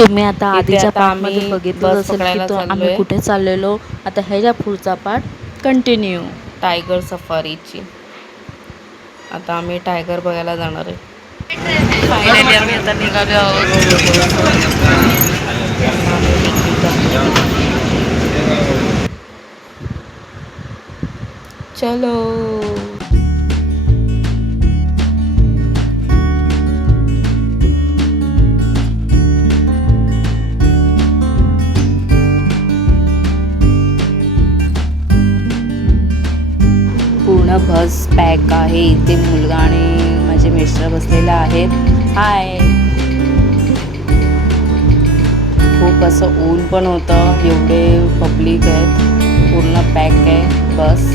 तुम्ही आता आधीच्या आता पार्टमध्ये आम्ही बघितलं बस असेल की पकडायला तो आम्ही चाललोय कुठे चाललेलो. आता ह्याच्या पुढचा पार्ट कंटिन्यू. टायगर सफारीची. आता आम्ही टायगर बघायला जाणार आहे. फायनली आम्ही आता निघालो आहोत. चलो. पूर्ण बस पॅक आहे. इथे मुलगा आणि माझे मिस्टर बसलेले आहेत. हाय. खूप असं ऊन पण होतं. एवढे पब्लिक आहेत. पूर्ण पॅक आहे बस.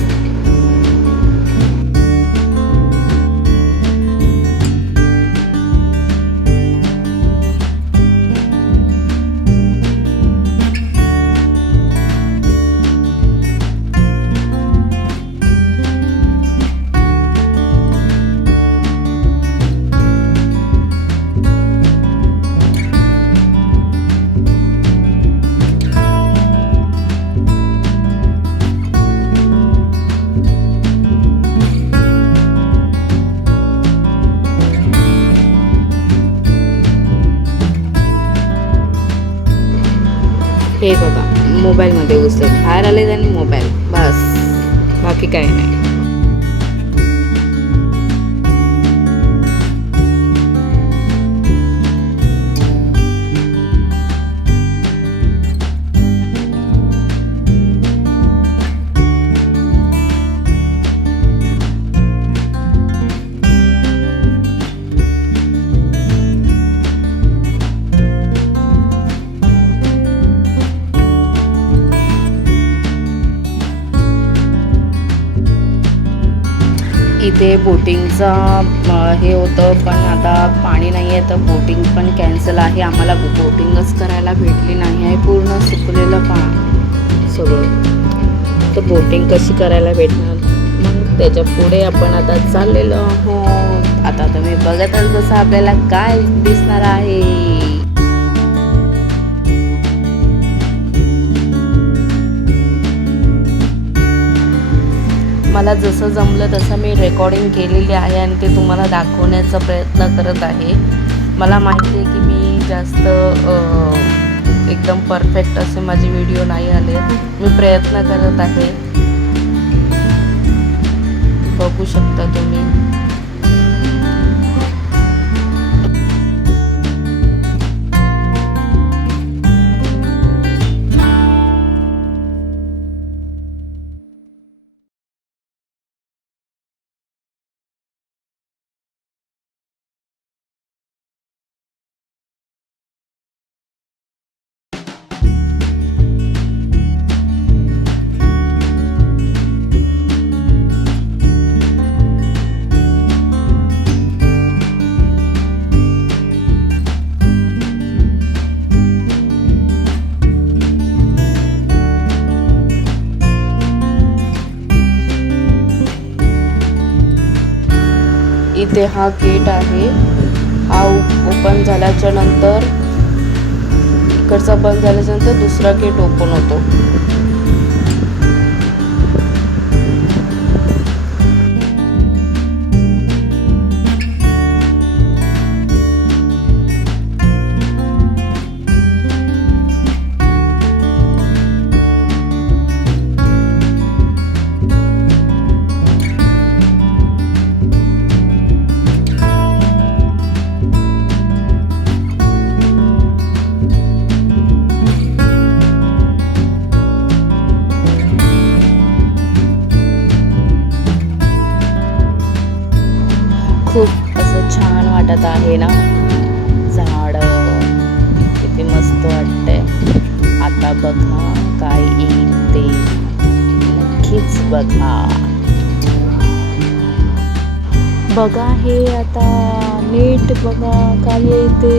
हे बघा मोबाईलमध्ये घुसले. बाहेर आले आणि मोबाईल बस, बाकी काही नाही. इथे बोटिंगचा हे होतं, पण आता पाणी नाही आहे तर बोटिंग पण कॅन्सल आहे. आम्हाला बोटिंगच करायला भेटली नाही आहे. पूर्ण सुकलेलं सगळं, तर बोटिंग कशी करायला भेटणार. मग त्याच्या पुढे आपण आता चाललेलो आहोत. आता तुम्ही बघतच जसं आपल्याला काय दिसणार आहे. मला जसं जमलं तसं मी रेकॉर्डिंग केलेली आहे आणि ते तुम्हाला दाखवण्याचा प्रयत्न करत आहे. मला माहिती आहे की मी जास्त एकदम परफेक्ट असे माझे व्हिडिओ नाही आले. मी प्रयत्न करत आहे. बघू शकता तुम्ही. इथे हा गेट आहे. हा ओपन झाल्याच्या नंतर, इकडचा बंद झाल्याच्या नंतर दुसरा गेट ओपन होतो. खूप असं छान वाटत आहे ना. झाड किती मस्त वाटतंय. आता बघा काय येईल ते, नक्कीच बघा. बघा हे आता नीट बघा काय येते.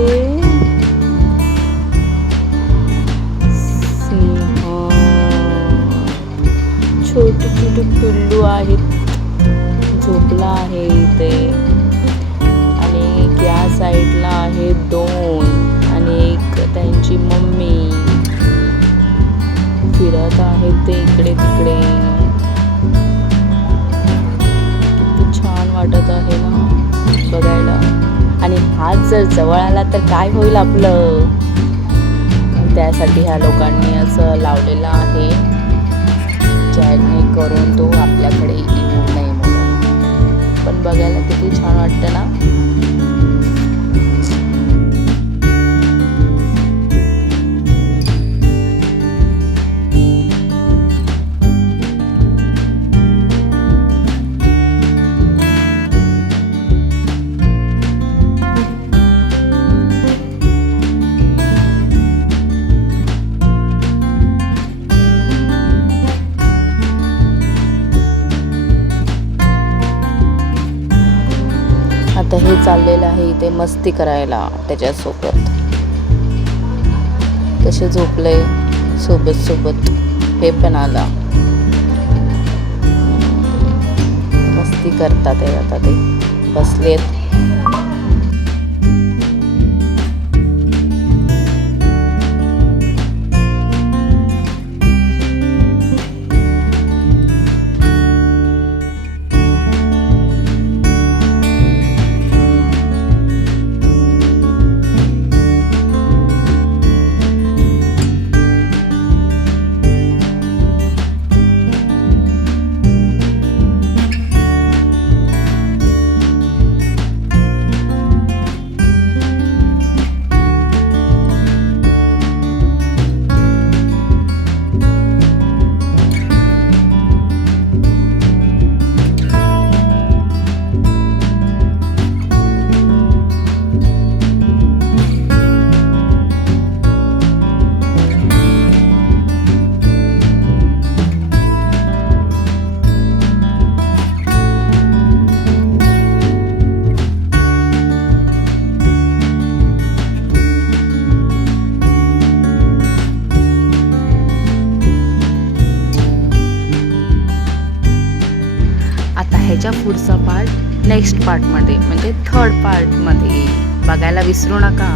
सिंह, छोटे छोटे पिल्लू आहेत. झोपला आहे इथे. आणि या साईडला आहे 2 आणि एक त्यांच्या जर जवळ आला तर काय होईल आपलं. त्यासाठी ह्या लोकांनी असं लावलेलं आहे जेणेकरून तो आपल्याकडे येऊ नये म्हणून. पण बघायला किती छान वाटतं ना. आता हे चाललेलं आहे इथे मस्ती करायला त्याच्यासोबत. कसे झोपले सोबत सोबत हे पण आला. मस्ती करतात आहे आता ते बसलेत. आता ह्याच्या पुढचा पार्ट नेक्स्ट पार्टमध्ये म्हणजे थर्ड पार्टमध्ये बघायला विसरू नका.